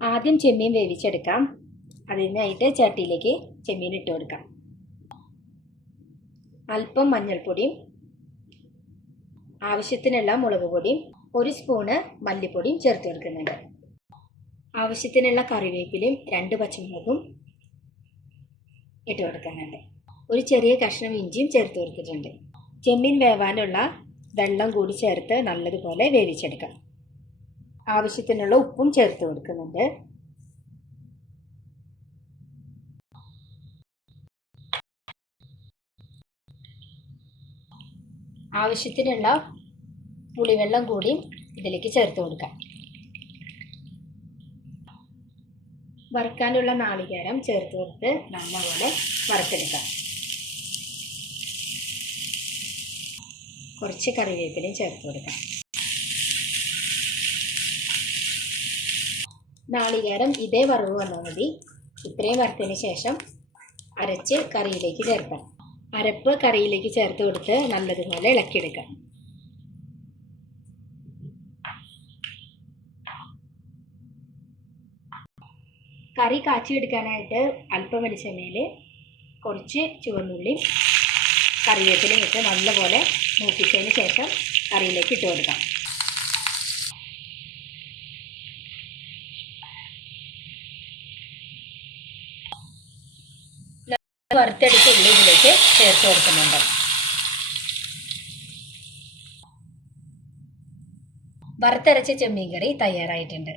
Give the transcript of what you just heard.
ആദ്യം ചെമ്മീൻ വേവിച്ചെടുക്കാം. അതിനായിട്ട് ചട്ടിയിലേക്ക് ചെമ്മീൻ ഇട്ട് കൊടുക്കാം. അല്പം മഞ്ഞൾപ്പൊടിയും ആവശ്യത്തിനുള്ള മുളക് പൊടിയും 1 സ്പൂണ് മല്ലിപ്പൊടിയും ചേർത്ത് കൊടുക്കുന്നുണ്ട്. ആവശ്യത്തിനുള്ള കറിവേപ്പിലയും 2 പച്ചമുളകും ഇട്ട് കൊടുക്കുന്നുണ്ട്. ഒരു ചെറിയ കഷ്ണം ഇഞ്ചിയും ചേർത്ത് കൊടുത്തിട്ടുണ്ട്. ചെമ്മീൻ വേവാനുള്ള വെള്ളം കൂടി ചേർത്ത് നല്ലതുപോലെ വേവിച്ചെടുക്കാം. ആവശ്യത്തിനുള്ള ഉപ്പും ചേർത്ത് കൊടുക്കുന്നുണ്ട്. ആവശ്യത്തിനുള്ള പുളിവെള്ളം കൂടി ഇതിലേക്ക് ചേർത്ത് കൊടുക്കാം. വറുക്കാനുള്ള നാളികേരം ചേർത്ത് കൊടുത്ത് നല്ലപോലെ വറുത്തെടുക്കാം. കുറച്ച് കറിവേപ്പിലയും ചേർത്ത് കൊടുക്കാം. നാളികേരം ഇതേ വറവ് വന്നാൽ മതി. ഇത്രയും വറുത്തതിന് ശേഷം അരച്ച് കറിയിലേക്ക് ചേർക്കാം. അരപ്പ് കറിയിലേക്ക് ചേർത്ത് കൊടുത്ത് നല്ലതുപോലെ ഇളക്കിയെടുക്കാം. കറി കാച്ചിയെടുക്കാനായിട്ട് അല്പം വെളിച്ചെണ്ണയിൽ കുറച്ച് ചുവന്നുള്ളി കറിവേപ്പിലയും ഇട്ട് നല്ലപോലെ മൂപ്പിച്ചതിന് ശേഷം കറിയിലേക്ക് ഇട്ട് കൊടുക്കാം. വറുത്തെടുത്ത ഉള്ളി ഇതിലേക്ക് ചേർത്ത് കൊടുക്കുന്നുണ്ട്. വറുത്തരച്ച ചെമ്മീൻ കറി തയ്യാറായിട്ടുണ്ട്.